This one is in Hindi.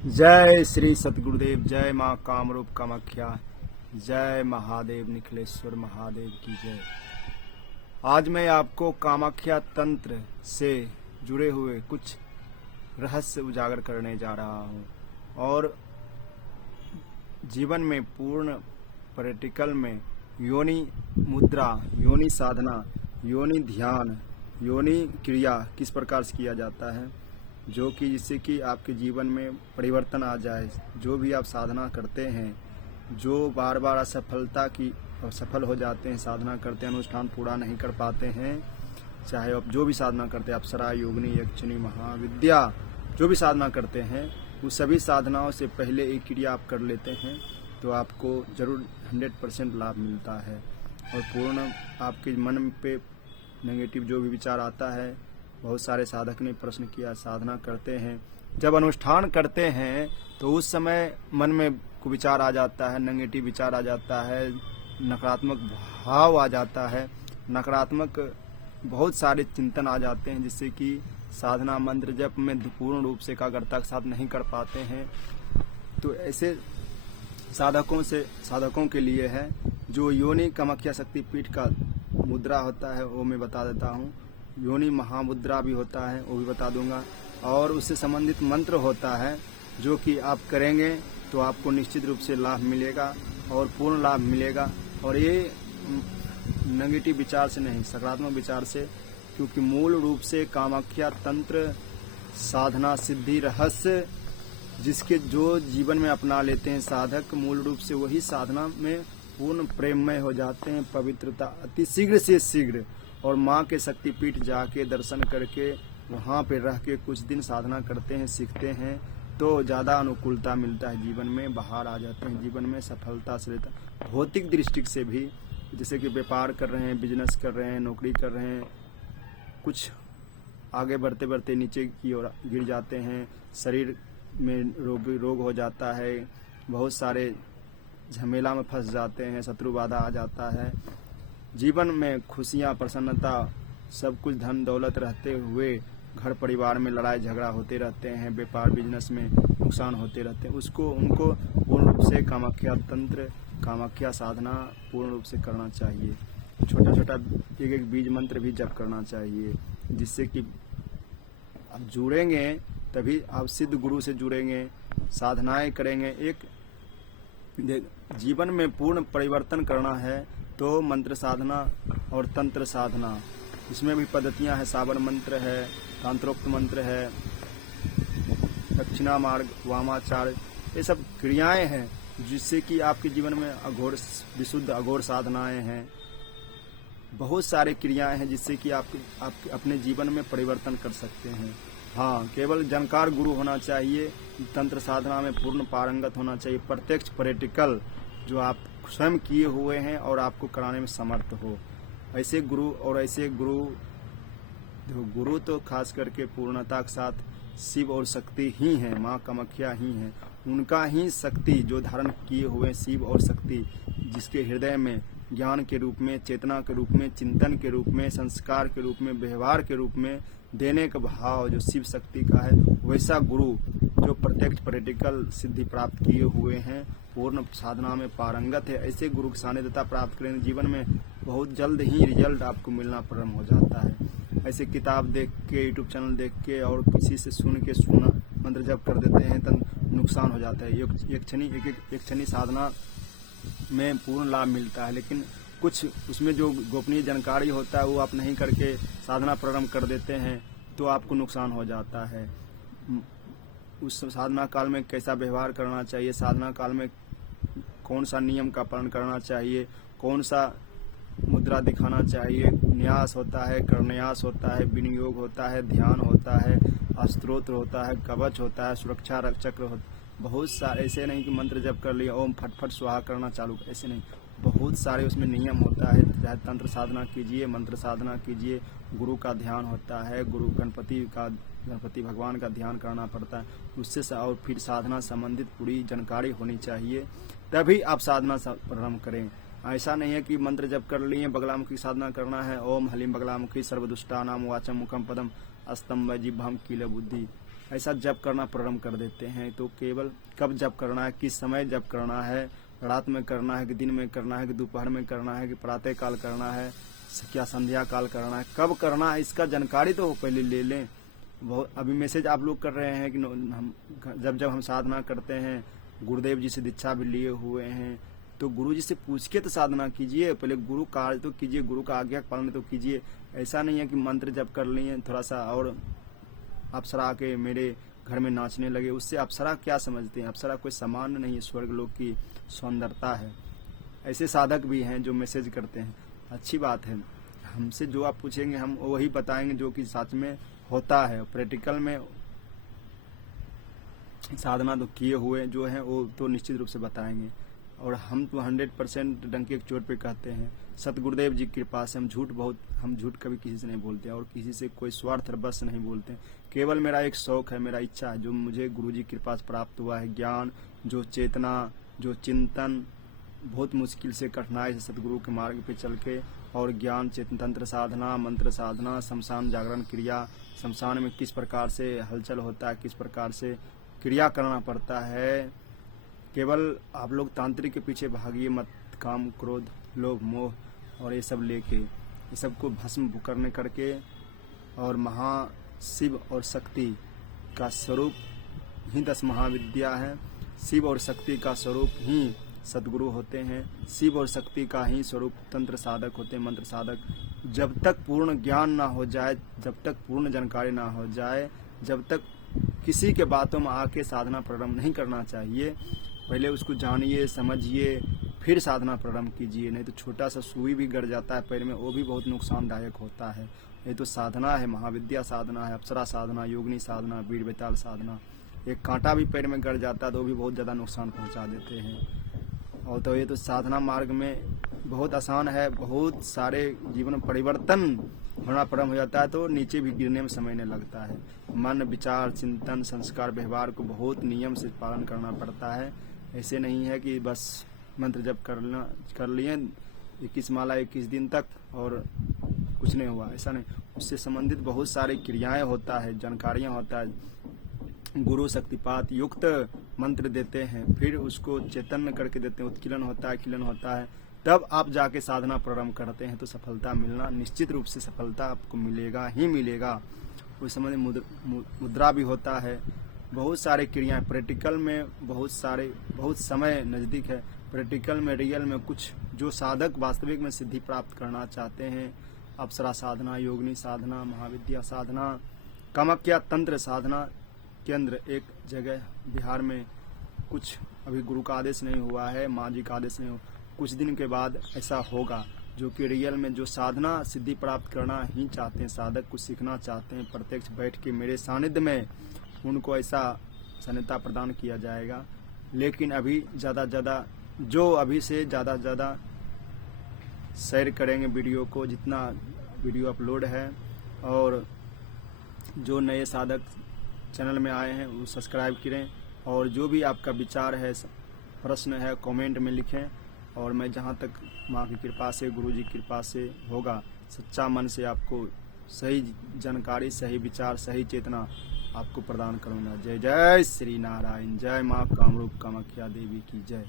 जय श्री सतगुरुदेव, जय माँ कामरूप कामाख्या, जय महादेव निखिलेश्वर महादेव की जय। आज मैं आपको कामाख्या तंत्र से जुड़े हुए कुछ रहस्य उजागर करने जा रहा हूँ और जीवन में पूर्ण प्रैक्टिकल में योनि मुद्रा, योनि साधना, योनि ध्यान, योनि क्रिया किस प्रकार से किया जाता है, जो कि जिससे कि आपके जीवन में परिवर्तन आ जाए। जो भी आप साधना करते हैं, जो बार बार असफलता की सफल हो जाते हैं, साधना करते हैं, अनुष्ठान पूरा नहीं कर पाते हैं, चाहे आप जो भी साधना करते हैं, अप्सरा, योगिनी, यक्षिणी, महाविद्या, जो भी साधना करते हैं, उस सभी साधनाओं से पहले एक क्रिया आप कर लेते हैं तो आपको जरूर 100% लाभ मिलता है। और पूर्ण आपके मन पे नेगेटिव जो भी विचार आता है, बहुत सारे साधक ने प्रश्न किया, साधना करते हैं, जब अनुष्ठान करते हैं तो उस समय मन में विचार आ जाता है, नेगेटिव विचार आ जाता है, नकारात्मक भाव आ जाता है, नकारात्मक बहुत सारे चिंतन आ जाते हैं, जिससे कि साधना मंत्र जप में पूर्ण रूप से एकाग्रता के साथ नहीं कर पाते हैं। तो ऐसे साधकों के लिए है जो योनि कामाख्या शक्तिपीठ का मुद्रा होता है, वो मैं बता देता हूँ। योनि महामुद्रा भी होता है, वो भी बता दूंगा। और उससे संबंधित मंत्र होता है जो कि आप करेंगे तो आपको निश्चित रूप से लाभ मिलेगा और पूर्ण लाभ मिलेगा। और ये नेगेटिव विचार से नहीं, सकारात्मक विचार से, क्योंकि मूल रूप से कामाख्या तंत्र साधना सिद्धि रहस्य जिसके जो जीवन में अपना लेते हैं साधक, मूल रूप से वही साधना में पूर्ण प्रेममय हो जाते हैं, पवित्रता अति शीघ्र से शीघ्र। और माँ के शक्तिपीठ जाके दर्शन करके वहाँ पे रह के कुछ दिन साधना करते हैं, सीखते हैं, तो ज़्यादा अनुकूलता मिलता है जीवन में, बाहर आ जाते हैं, जीवन में सफलता से रहता है। भौतिक दृष्टि से भी, जैसे कि व्यापार कर रहे हैं, बिजनेस कर रहे हैं, नौकरी कर रहे हैं, कुछ आगे बढ़ते बढ़ते नीचे की ओर गिर जाते हैं, शरीर में रोग हो जाता है, बहुत सारे झमेला में फंस जाते हैं, शत्रु बाधा आ जाता है, जीवन में खुशियाँ, प्रसन्नता, सब कुछ धन दौलत रहते हुए घर परिवार में लड़ाई झगड़ा होते रहते हैं, व्यापार बिजनेस में नुकसान होते रहते हैं, उनको पूर्ण रूप से कामाख्या तंत्र, कामाख्या साधना पूर्ण रूप से करना चाहिए। छोटा छोटा एक एक बीज मंत्र भी जप करना चाहिए, जिससे कि आप जुड़ेंगे तभी आप सिद्ध गुरु से जुड़ेंगे, साधनाएं करेंगे। एक जीवन में पूर्ण परिवर्तन करना है तो मंत्र साधना और तंत्र साधना, इसमें भी पद्धतियां हैं, सावन मंत्र है, तंत्रोक्त मंत्र है, दक्षिणा मार्ग, वामाचार, ये सब क्रियाएं हैं जिससे कि आपके जीवन में अघोर विशुद्ध अघोर साधनाएं हैं, बहुत सारे क्रियाएं हैं जिससे कि आप अपने जीवन में परिवर्तन कर सकते हैं। हाँ, केवल जानकार गुरु होना चाहिए, तंत्र साधना में पूर्ण पारंगत होना चाहिए, प्रत्यक्ष प्रैक्टिकल जो आप स्वयं किए हुए हैं और आपको कराने में समर्थ हो। ऐसे गुरु और ऐसे गुरु तो खास करके पूर्णता के साथ शिव और शक्ति ही हैं, माँ कामाख्या ही हैं, उनका ही शक्ति जो धारण किए हुए शिव और शक्ति, जिसके हृदय में ज्ञान के रूप में, चेतना के रूप में, चिंतन के रूप में, संस्कार के रूप में, व्यवहार के रूप में देने का भाव जो शिव शक्ति का है, वैसा गुरु जो प्रत्यक्ष प्रैक्टिकल सिद्धि प्राप्त किए हुए हैं, पूर्ण साधना में पारंगत है, ऐसे गुरु की सानिध्यता प्राप्त करेंगे, जीवन में बहुत जल्द ही रिजल्ट आपको मिलना प्रारंभ हो जाता है। ऐसे किताब देख के, यूट्यूब चैनल देख के और किसी से सुन मंत्र जप कर देते हैं तो नुकसान हो जाता है। एक क्षणी साधना में पूर्ण लाभ मिलता है, लेकिन कुछ उसमें जो गोपनीय जानकारी होता है वो आप नहीं करके साधना प्रारंभ कर देते हैं तो आपको नुकसान हो जाता है। उस साधना काल में कैसा व्यवहार करना चाहिए, साधना काल में कौन सा नियम का पालन करना चाहिए, कौन सा मुद्रा दिखाना चाहिए, न्यास होता है, कर्णयास होता है, विनियोग होता है, ध्यान होता है, स्तोत्र होता है, कवच होता है, सुरक्षा चक्र होता है, बहुत सारे। ऐसे नहीं कि मंत्र जप कर लिया ओम फटफट स्वाहा करना चालू, ऐसे नहीं, बहुत सारे उसमें नियम होता है। चाहे तंत्र साधना कीजिए, मंत्र साधना कीजिए, गुरु का ध्यान होता है, गणपति भगवान का ध्यान करना पड़ता है, उससे और फिर साधना संबंधित पूरी जानकारी होनी चाहिए, तभी आप साधना प्रारंभ करें। ऐसा नहीं है कि मंत्र जप कर लिए, बगलामुखी साधना करना है, ओम हलीम बगलामुखी सर्वदुष्टानाम वाचम मुखम पदम अस्तम जिह्वाम कील बुद्धि, ऐसा जप करना प्रारंभ कर देते हैं। तो केवल कब जप करना है, किस समय जप करना है, रात में करना है कि दिन में करना है कि दोपहर में करना है कि प्रातः काल करना है, क्या संध्या काल करना है, कब करना है, इसका जानकारी तो पहले ले लें। बहुत अभी मैसेज आप लोग कर रहे हैं कि हम जब हम साधना करते हैं, गुरुदेव जी से दीक्षा भी लिए हुए हैं, तो गुरु जी से पूछ के तो साधना कीजिए, पहले गुरु कार्य तो कीजिए, गुरु का आज्ञा पालन तो कीजिए। ऐसा नहीं है कि मंत्र जप कर लिए थोड़ा सा और अप्सरा आके मेरे घर में नाचने लगे, उससे अप्सरा क्या समझते हैं? अप्सरा कोई सामान्य नहीं है, स्वर्ग लोक की सौंदर्यता है। ऐसे साधक भी हैं जो मैसेज करते हैं, अच्छी बात है। हमसे जो आप पूछेंगे हम वही बताएंगे जो कि सच में होता है। प्रैक्टिकल में साधना तो किए हुए जो हैं वो तो निश्चित रूप से बताएंगे। और हम तो 100% डंके की चोट पे कहते हैं, सतगुरुदेव जी की कृपा से हम झूठ कभी किसी से नहीं बोलते और किसी से कोई स्वार्थ बस नहीं बोलते। केवल मेरा एक शौक है, मेरा इच्छा है जो मुझे गुरु जी की कृपा से प्राप्त हुआ है, ज्ञान, जो चेतना, जो चिंतन, बहुत मुश्किल से कठिनाई से सतगुरु के मार्ग पे चल के, और ज्ञान, चेतन तंत्र साधना, मंत्र साधना, शमशान जागरण क्रिया, शमशान में किस प्रकार से हलचल होता है, किस प्रकार से क्रिया करना पड़ता है। केवल आप लोग तांत्रिक के पीछे भागिए मत, काम, क्रोध, लोभ, मोह और ये सब लेके, ये सबको भस्म करने करके, और महाशिव और शक्ति का स्वरूप ही 10 महाविद्या है। शिव और शक्ति का स्वरूप ही सदगुरु होते हैं, शिव और शक्ति का ही स्वरूप तंत्र साधक होते हैं, मंत्र साधक। जब तक पूर्ण ज्ञान ना हो जाए, जब तक पूर्ण जानकारी ना हो जाए, जब तक किसी के बातों में आके साधना प्रारंभ नहीं करना चाहिए। पहले उसको जानिए, समझिए, फिर साधना प्रारंभ कीजिए। नहीं तो छोटा सा सुई भी गड़ जाता है पैर में, वो भी बहुत नुकसानदायक होता है। ये तो साधना है, महाविद्या साधना है, अप्सरा साधना, योगिनी साधना, वीर बेताल साधना। एक कांटा भी पैर में गड़ जाता है तो वो भी बहुत ज़्यादा नुकसान पहुंचा देते हैं। और तो ये तो साधना मार्ग में बहुत आसान है, बहुत सारे जीवन में परिवर्तन होना प्रारंभ हो जाता है तो नीचे भी गिरने में समय नहीं लगता है। मन, विचार, चिंतन, संस्कार, व्यवहार को बहुत नियम से पालन करना पड़ता है। ऐसे नहीं है कि बस मंत्र जप कर लिए 21 माला 21 दिन तक और कुछ नहीं हुआ, ऐसा नहीं। उससे संबंधित बहुत सारी क्रियाएं होता है, जानकारियां होता है। गुरु शक्तिपात युक्त मंत्र देते हैं, फिर उसको चैतन्य करके देते हैं, उत्कीलन होता है, किलन होता है, तब आप जाके साधना प्रारंभ करते हैं तो सफलता मिलना निश्चित रूप से सफलता आपको मिलेगा ही मिलेगा। उस समय मुद्रा भी होता है, बहुत सारे क्रियाएं प्रैक्टिकल में, बहुत समय नज़दीक है। प्रैक्टिकल में, रियल में कुछ जो साधक वास्तविक में सिद्धि प्राप्त करना चाहते हैं, अप्सरा साधना, योगिनी साधना, महाविद्या साधना, कामाख्या तंत्र साधना केंद्र एक जगह बिहार में, कुछ अभी गुरु का आदेश नहीं हुआ है, माँ जी का आदेश नहीं हुआ, कुछ दिन के बाद ऐसा होगा जो कि रियल में जो साधना सिद्धि प्राप्त करना ही चाहते हैं, साधक कुछ सीखना चाहते हैं, प्रत्यक्ष बैठ के मेरे सानिध्य में उनको ऐसा सन्निधता प्रदान किया जाएगा। लेकिन अभी ज़्यादा जो अभी से ज़्यादा शेयर करेंगे वीडियो को, जितना वीडियो अपलोड है, और जो नए साधक चैनल में आए हैं वो सब्सक्राइब करें, और जो भी आपका विचार है, प्रश्न है, कमेंट में लिखें, और मैं जहां तक माँ की कृपा से, गुरु जी की कृपा से होगा, सच्चा मन से आपको सही जानकारी, सही विचार, सही चेतना आपको प्रदान करूंगा। जय जय श्री नारायण, जय माँ कामरूप कामाख्या देवी की जय।